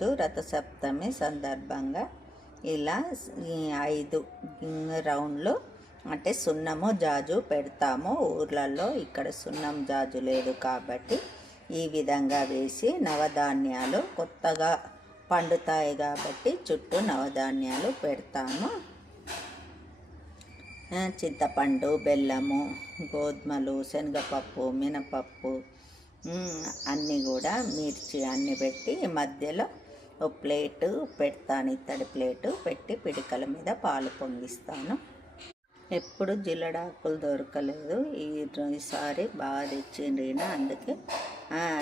రోజు రథసప్తమి సందర్భంగా ఇలా 5 రౌండ్లు అంటే సున్నము జాజు పెడతాము ఊర్లలో. ఇక్కడ సున్నం జాజు లేదు కాబట్టి ఈ విధంగా వేసి నవధాన్యాలు కొత్తగా పండుతాయి కాబట్టి చుట్టూ నవధాన్యాలు పెడతాము. చింతపండు, బెల్లము, గోధుమలు, శనగపప్పు, మినపప్పు అన్నీ కూడా మిర్చి అన్నీ పెట్టి మధ్యలో ఒక ప్లేటు పెడతాను. ఇత్తడి ప్లేటు పెట్టి పిడికల మీద పాలు పొంగిస్తాను. ఎప్పుడు జిల్లడాకులు దొరకలేదు, ఈసారి బాగా తెచ్చిండ్రిన, అందుకే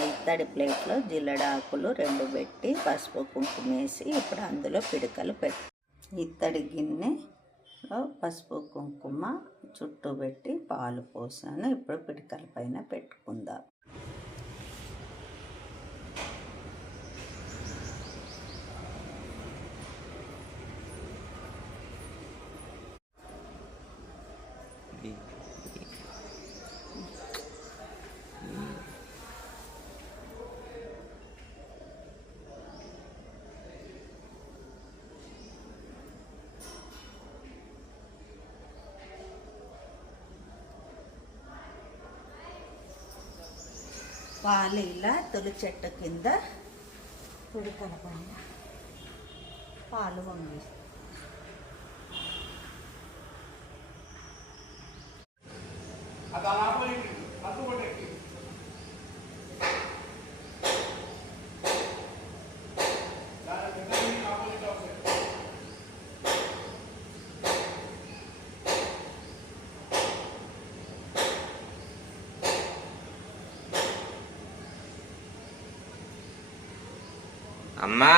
ఇత్తడి ప్లేట్లో జిల్లడాకులు 2 పెట్టి పసుపు కుంకుమ వేసి ఇప్పుడు అందులో పిడికలు ఇత్తడి గిన్నెలో పసుపు కుంకుమ చుట్టూ పెట్టి పాలు పోసాను. ఇప్పుడు పిడికల పైన పెట్టుకుందాం. పాలు ఇలా తులి చెట్టు కింద పిడికల పైన పాలు వంగిస్తాం. అమ్మా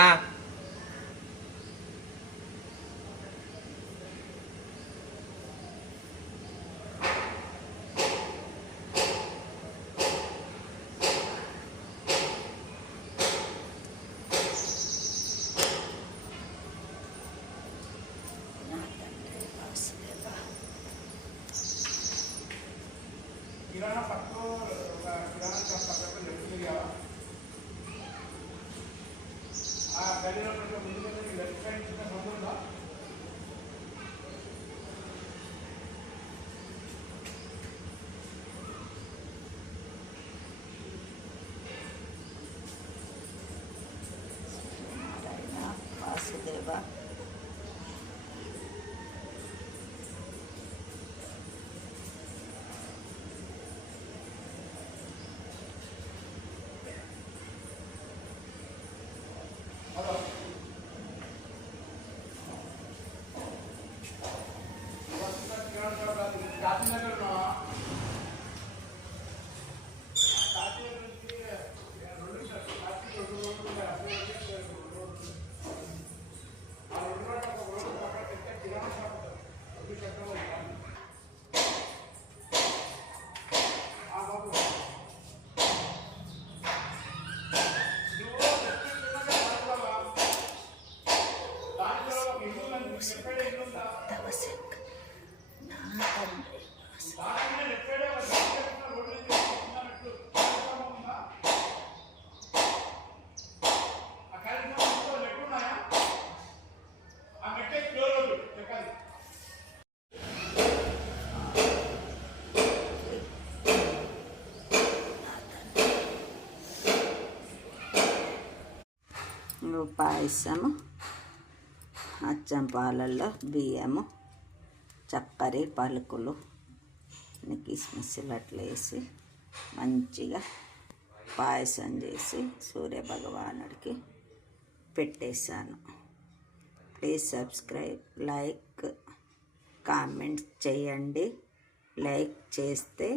కిరాణా పట్టు కిరాణా షాప్ పక్కన చెప్తుంది ఆ గదిలో ముందుగా లెఫ్ట్ సైడ్ చిన్న సందుందా వాసుదేవ పాయసము అచ్చం పాలల్లో బియ్యము, చక్కెర, పలుకులు, కిస్మిస్లు అట్లా వేసి మంచిగా పాయసం చేసి సూర్యభగవానుడికి పెట్టేశాను. ప్లీజ్ సబ్స్క్రైబ్, లైక్, కామెంట్ చేయండి. లైక్ చేస్తే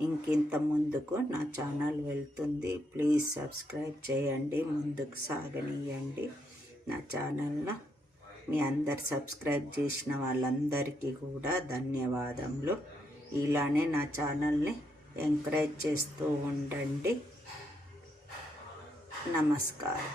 ఇంకింత ముందుకు నా ఛానల్ వెళ్తుంది. ప్లీజ్ సబ్స్క్రైబ్ చేయండి, ముందుకు సాగనీయండి నా ఛానల్ను. మీ అందరు సబ్స్క్రైబ్ చేసిన వాళ్ళందరికీ కూడా ధన్యవాదములు. ఇలానే నా ఛానల్ని ఎంకరేజ్ చేస్తూ ఉండండి. నమస్కారం.